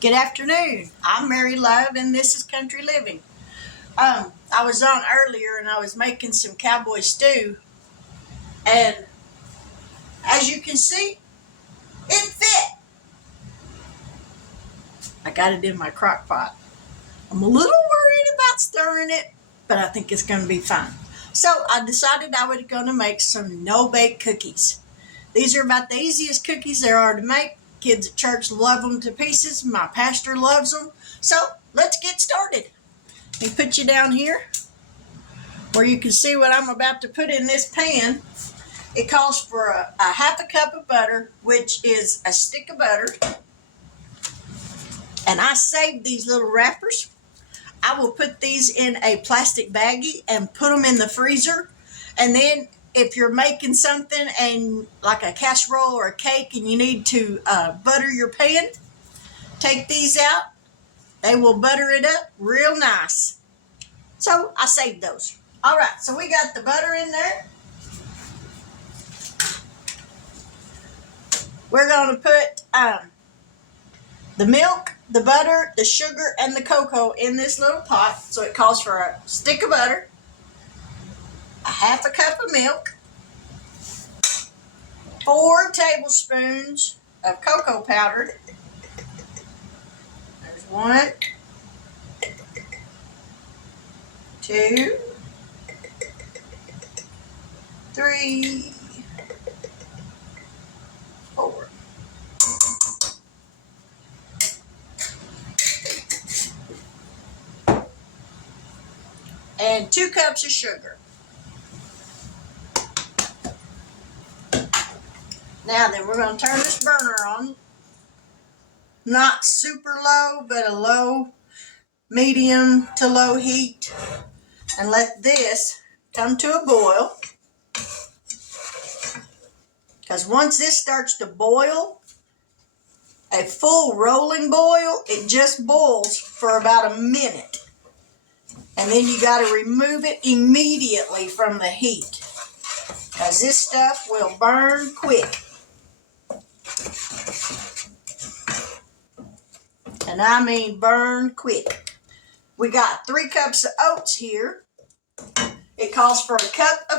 Good afternoon. I'm Mary Love, and this is Country Living. I was on earlier, and I was making some cowboy stew, and as you can see, it fit. I got it in my crock pot. I'm a little worried about stirring it, but I think it's going to be fine. So I decided I was going to make some no-bake cookies. These are about the easiest cookies there are to make. Kids at church love them to pieces. My pastor loves them. So let's get started. Let me put you down here where you can see what I'm about to put in this pan. It calls for a half a cup of butter, which is a stick of butter. And I saved these little wrappers. I will put these in a plastic baggie and put them in the freezer. And then if you're making something and like a casserole or a cake and you need to butter your pan, take these out. They will butter it up real nice. So I saved those. All right, so we got the butter in there. We're going to put the milk, the butter, the sugar, and the cocoa in this little pot. So it calls for a stick of butter, a half a cup of milk, 4 tablespoons of cocoa powder. There's 1, 2, 3, 4. And 2 cups of sugar. Now then, we're going to turn this burner on. Not super low, but a low, medium to low heat. And let this come to a boil. Because once this starts to boil, a full rolling boil, it just boils for about a minute. And then you got to remove it immediately from the heat. Because this stuff will burn quick. And I mean burn quick. We got 3 cups of oats here. It calls for a cup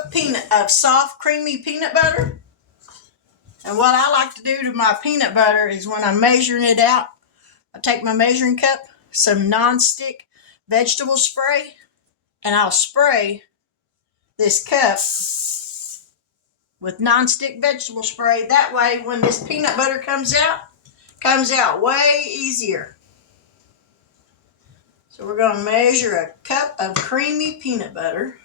of soft, creamy peanut butter. And what I like to do to my peanut butter is when I'm measuring it out, I take my measuring cup, some non-stick vegetable spray, and I'll spray this cup with non-stick vegetable spray. That way, when this peanut butter comes out way easier. So we're going to measure a cup of creamy peanut butter.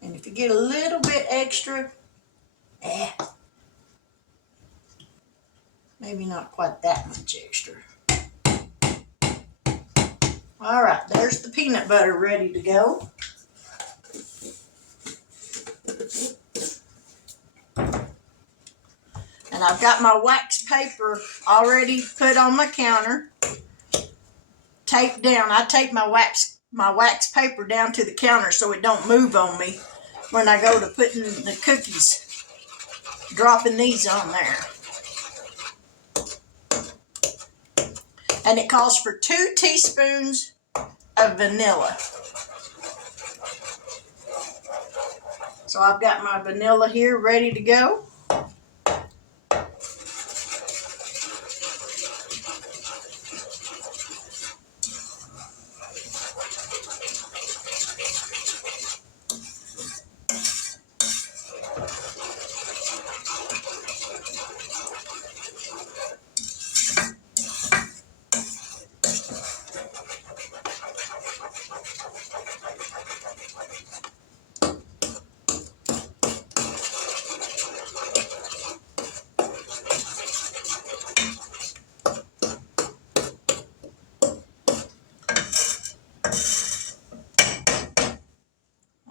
And if you get a little bit extra, maybe not quite that much extra. All right, there's the peanut butter ready to go. And I've got my wax paper already put on my counter, taped down. I tape my wax paper down to the counter so it don't move on me when I go to putting the cookies, dropping these on there. And it calls for 2 teaspoons of vanilla. So I've got my vanilla here ready to go.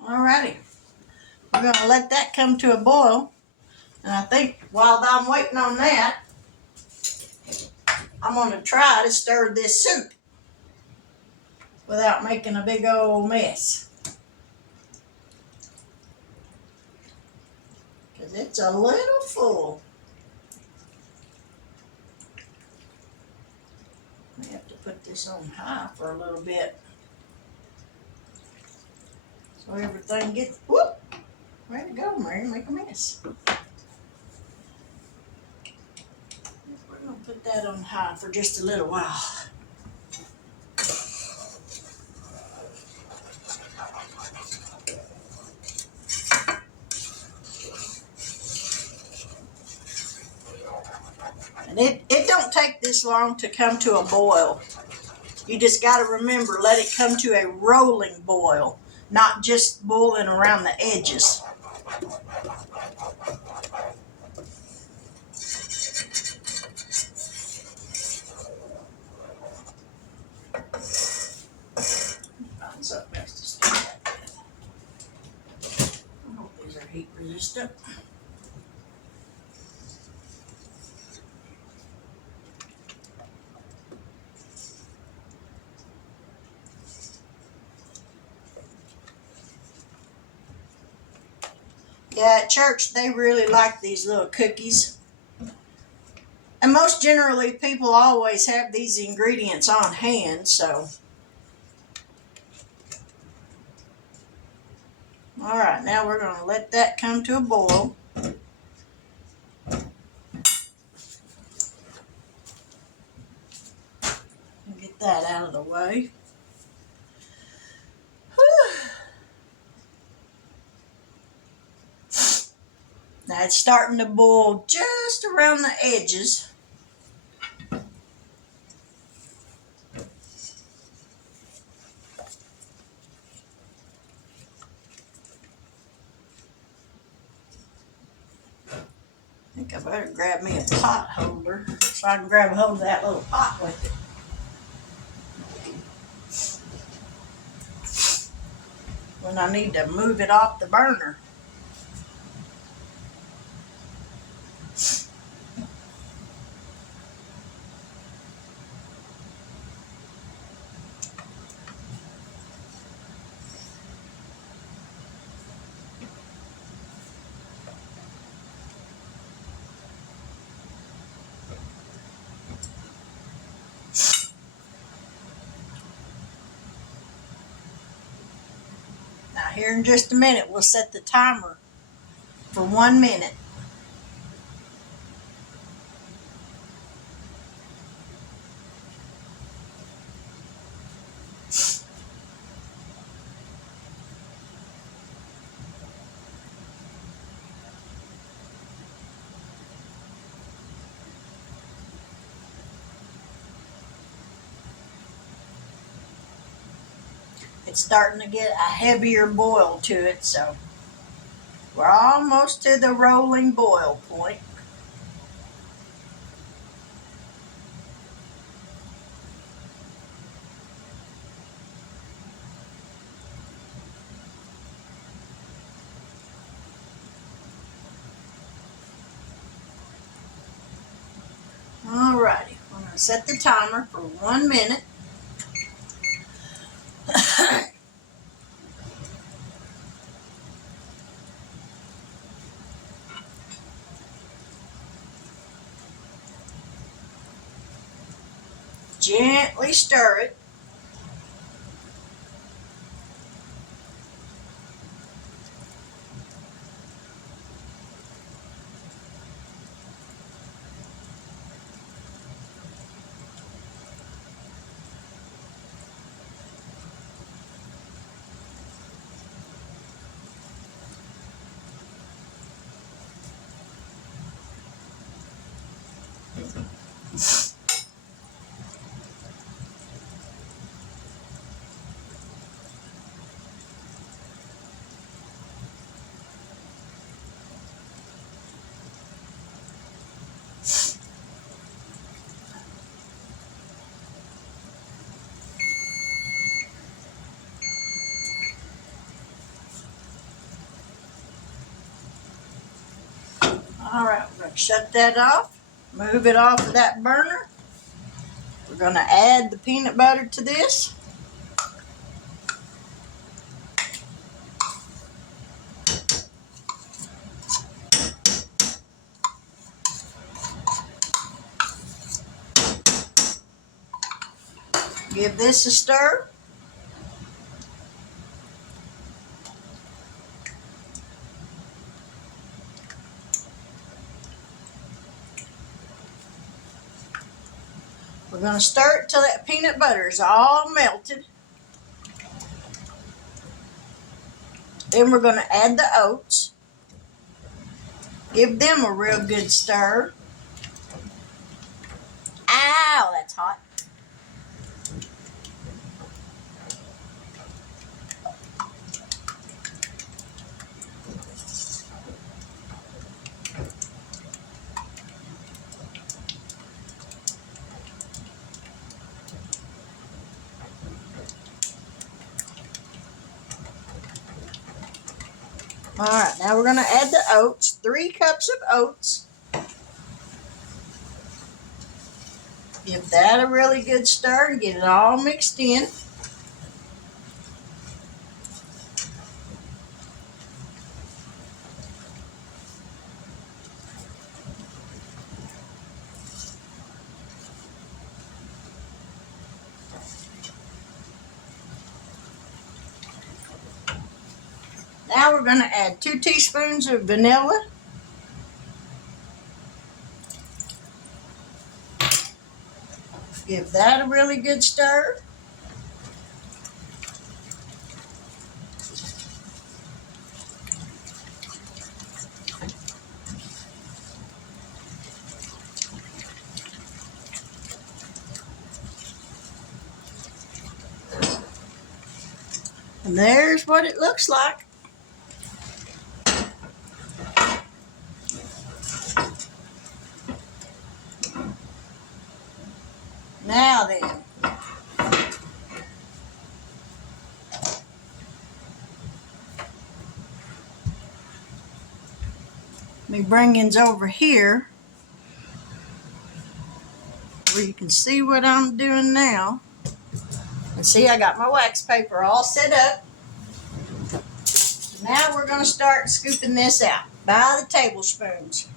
Alrighty, we're going to let that come to a boil. And I think while I'm waiting on that, I'm going to try to stir this soup without making a big old mess. because it's a little full. We have to put this on high for a little bit so everything gets, whoop, way to go, Mary, make a mess. We're going to put that on high for just a little while. And it don't take this long to come to a boil. You just got to remember, let it come to a rolling boil, not just boiling around the edges. Find something else to stick that with. I hope these are heat resistant. Yeah, at church, they really like these little cookies. And most generally, people always have these ingredients on hand, so. All right, now we're going to let that come to a boil. Get that out of the way. Whew. Now it's starting to boil just around the edges. I think I better grab me a pot holder so I can grab a hold of that little pot with it. When I need to move it off the burner. Now here in just a minute, we'll set the timer for 1 minute. It's starting to get a heavier boil to it, so we're almost to the rolling boil point. Alrighty, I'm going to set the timer for 1 minute. Gently stir it. Alright, we're going to shut that off, move it off of that burner. We're going to add the peanut butter to this. Give this a stir. We're going to stir it till that peanut butter is all melted. Then we're going to add the oats. Give them a real good stir. Ow, that's hot. All right, now we're going to add the oats, 3 cups of oats. Give that a really good stir and get it all mixed in. Now we're going to add 2 teaspoons of vanilla. Give that a really good stir. And there's what it looks like. Now then, me bringings over here where you can see what I'm doing now. And see, I got my wax paper all set up. Now we're going to start scooping this out by the tablespoons.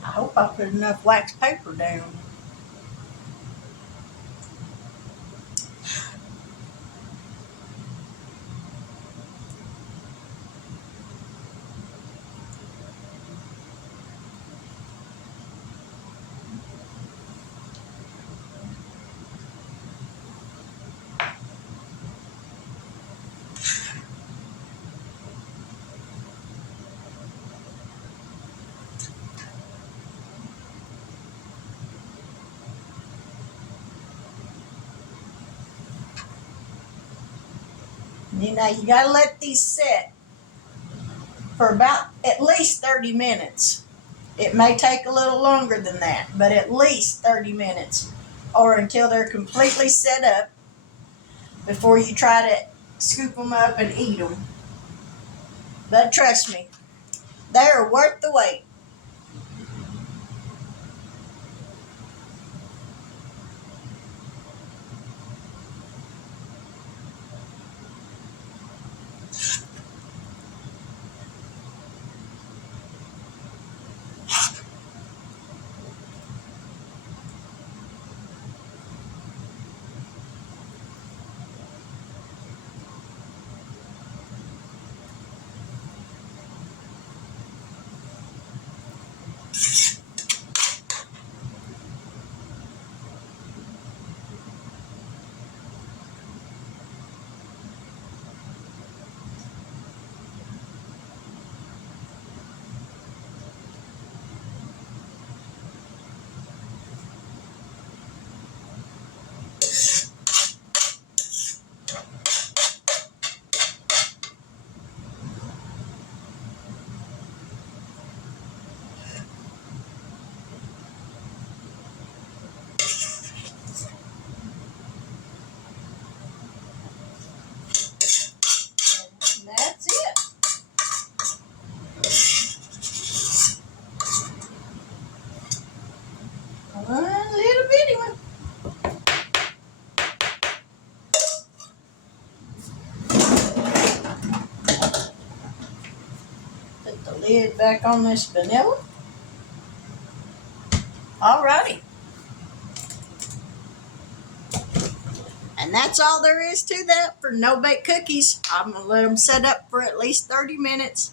I hope I put enough wax paper down. You know, you got to let these sit for about at least 30 minutes. It may take a little longer than that, but at least 30 minutes or until they're completely set up before you try to scoop them up and eat them. But trust me, they are worth the wait. A little bitty one. Put the lid back on this vanilla. Alrighty. And that's all there is to that for no-bake cookies. I'm going to let them set up for at least 30 minutes,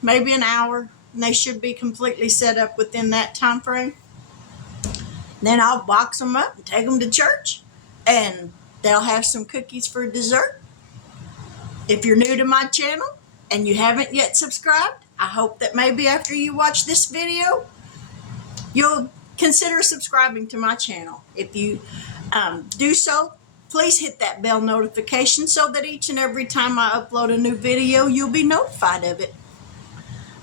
maybe an hour. And they should be completely set up within that time frame. Then I'll box them up and take them to church. And they'll have some cookies for dessert. If you're new to my channel and you haven't yet subscribed, I hope that maybe after you watch this video, you'll consider subscribing to my channel. If you do so, please hit that bell notification so that each and every time I upload a new video, you'll be notified of it.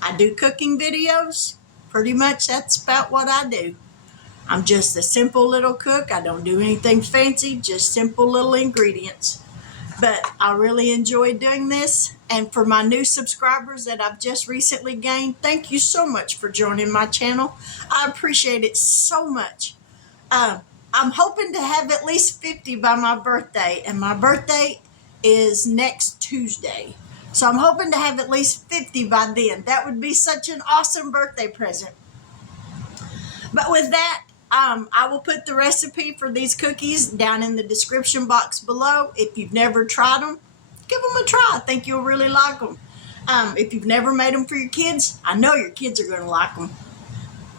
I do cooking videos. Pretty much that's about what I do. I'm just a simple little cook. I don't do anything fancy, just simple little ingredients. But I really enjoy doing this. And for my new subscribers that I've just recently gained, thank you so much for joining my channel. I appreciate it so much. I'm hoping to have at least 50 by my birthday, and my birthday is next Tuesday. So I'm hoping to have at least 50 by then. That would be such an awesome birthday present. But with that, I will put the recipe for these cookies down in the description box below. If you've never tried them, give them a try. I think you'll really like them. If you've never made them for your kids, I know your kids are going to like them.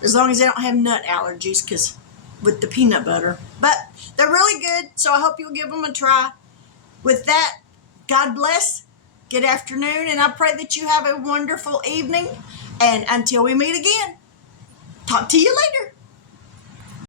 As long as they don't have nut allergies, because with the peanut butter. But they're really good, so I hope you'll give them a try. With that, God bless. Good afternoon, and I pray that you have a wonderful evening. And until we meet again, talk to you later.